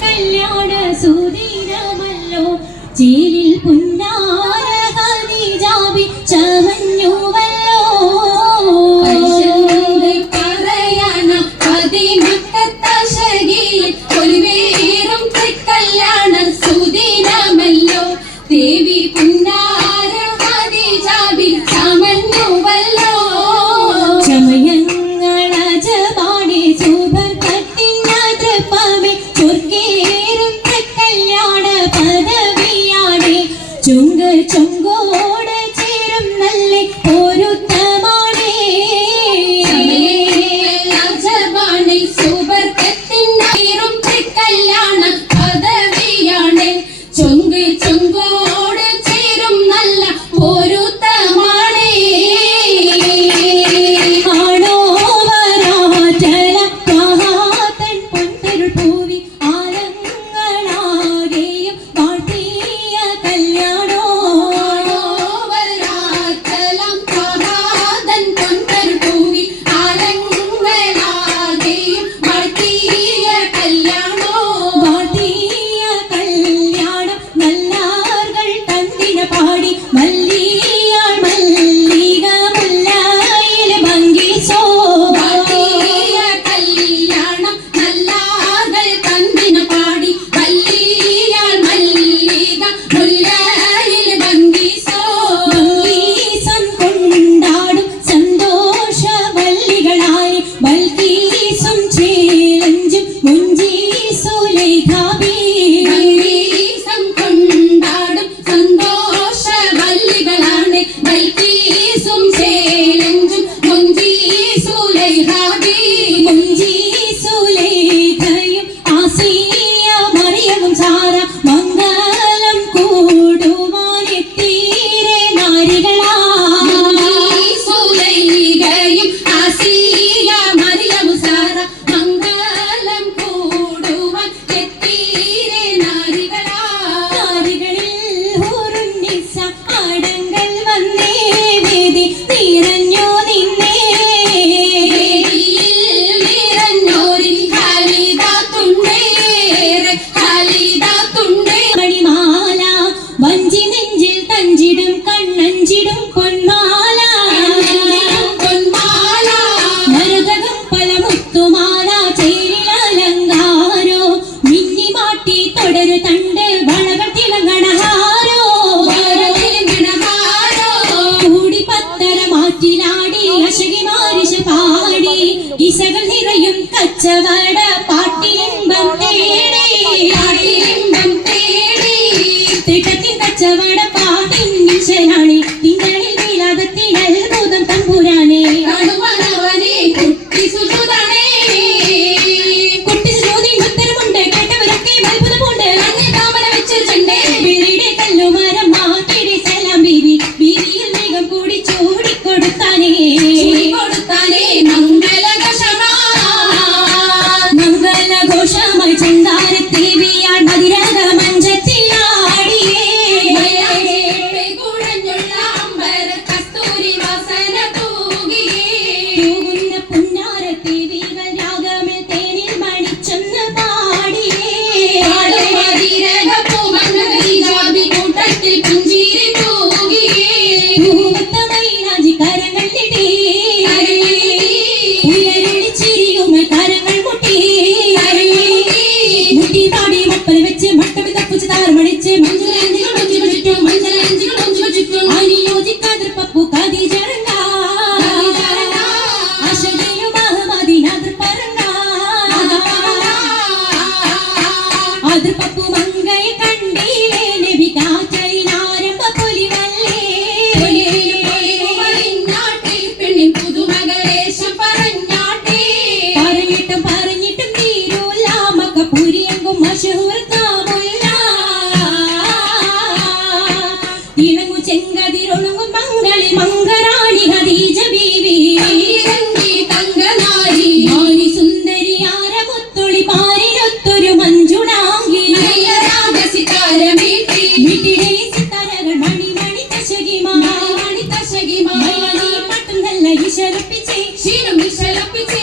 കല്യാണ സുദിനമല്ലോ ചേലിൽ പുന്നാര ഖദീജാബി ചമഞ്ഞുവല്ലോ പറയണ പതിമക്കത്തശകിയിൽ ഒരു വേറും കല്യാണ സുദിനമല്ലോ ദേവി പുന്നാര ഖദീജാബി ചമഞ്ഞുവല്ലോ ചമയങ്ങളജപാടി സുബർക്കത്തിനതൃപ്പമേ ചൊർക്കേറും കല്യാണ പദവിയാണേ ചുങ്ക് ചുങ്കോട് ചേരും നല്ല പൊരുത്തമാണേ രാജവാണി സുബർക്കത്തിനേറും കല്യാണ പദവിയാണ് ചുങ്ക് ചുങ്കോട് ചേരും നല്ല പൊരുത്തമാണേ ആണോ വരാറ്റല മഹാതൻ പൊൻപെരുൾ പൂവി ആലങ്ങളാകെയും വാഴ്ത്തിയ കല്യാണോ വരാത്തലം പ്രഭാതൻ പൊൻപെരുൾപൂവി ആലങ്ങളാകെയും വാഴ്ത്തിയ കല്യാണോ വാഴ്ത്തിയ കല്യാണം നല്ലാർകൾ തന്തിന പാടി മല്ലിയാൾ മല്ലിക മുല്ലയിൽ ഭംഗിസോ വാഴ്ത്തിയ കല്യാണം നല്ലാകൾ തന്തിന പാടി വല്ലിയാൾ മല്ലിക മുല്ലയിൽ ഭംഗിസോ ഭംഗീസം കൊണ്ടാടും സന്തോഷവല്ലികളായി ബൽക്കീസും ചേലഞ്ചും മുഞ്ചീസുലൈഖാബി ഭംഗീസം കൊണ്ടാടും സന്തോഷവല്ലികളാണ് ബൽക്കീസും ചേലഞ്ചും മുഞ്ചീസുലൈഖാബി മുഞ്ചീസുലൈഖയും ആസിയ മറിയവും സാറ മംഗളം കൂടുവാനെത്തീരെ നാരികളാ സുലൈഖയും ആസിയ മറിയവും സാറ മംഗളം കൂടുവാൻ എത്തീരെ നാരികളാ നാരികളിൽ ഹൂറുന്നിസ ആടങ്ങൾ വന്നേ വേദി നിറഞ്ഞു നിന്നേ നിറഞ്ഞോരിൽ ഖാലിദാത്തുണ്ടേറെ ഖാലിദാത്തുണ്ടേ മണിമാല വഞ്ചി നെഞ്ചിൽ തഞ്ചിടും കണ്ണഞ്ചിടും പൊന്മാല പൊന്മാല മരതകം പല മുത്തുമാല ചേരിലലങ്കാരോ മിന്നി മാട്ടി തുടരു തണ്ട് വളകൾ തിളങ്ങണഹാരോ കൂടി പത്തര മാറ്റിലാടി അശകി മാരിശ പാടി ഇസകൾ നിറയും കച്ചവട പാട്ടിലിമ്പം തേടി തിട്ടത്തിൻ കച്ചവട പാട്ടിൻ നിശനാണി തിങ്കളിൽ വീലാകത്തിൽ അത്ഭുതം തമ്പുരാനെ കുട്ടി ശ്രോതി ഉത്തരമുണ്ട് കേട്ടവരൊക്കെ അത്ഭുതമുണ്ട് ബീവിയുടെ കല്ലുമരം മാറ്റിയുടെ സലാം ബീവി ബീവിയിൽ മേഘം കൂടി ചൂടിക്കൊടുത്താനേ മംഗളഘോഷമായി ചന്ദാരത്തേവിയാൾ മതിരക മഞ്ചത്തിലാടിയേ തൂകുന്ന പുന്നാരത്തേവികൾ രാഗമിൽ തേനിൽ മണിച്ചൊന്ന് പാടിയേ കൂട്ടത്തിൽ പുഞ്ചിരി തൂകിയേ പൂവത്തമൈനാജി കരങ്ങൾ നീട്ടി ഉയരളിച്ചിരിയുമേ കരങ്ങൾ മുട്ടി മുട്ടി താടി മപ്പൽ വെച്ച് മട്ടമി തപ്പുച്ച് താർമണിച്ച് അനുയോജിക്കാതിർപ്പപ്പു ഖദീജറങ്ക അശകിലും അഹമ്മദിനാതിർപ്പരങ്ക അതിർപ്പപ്പു മങ്കയെ കണ്ടീലേ നബി കാറ്റൈനാരംഭ പൊലിവല്ലേ പറഞ്ഞിട്ടും തീരൂല മക്കപ്പുരിയെങ്കും മശഹൂർത്താമുല്ല ഇണങ്ങു ചെങ്കതിരൊണങ്ങും മംഗളി മംഗറാണി ഖദീജ ബീവി മാരി സുന്ദരിയാര മുത്തൊളി പാരിനൊത്തൊരു മഞ്ജുളാങ്കി വീട്ടിലെ സിത്താരകൾ മണി മണി തശകിമാ പട്ടും നല്ല ഇശലപ്പിച്ചേ ക്ഷീണം വിശലപ്പിച്ചേ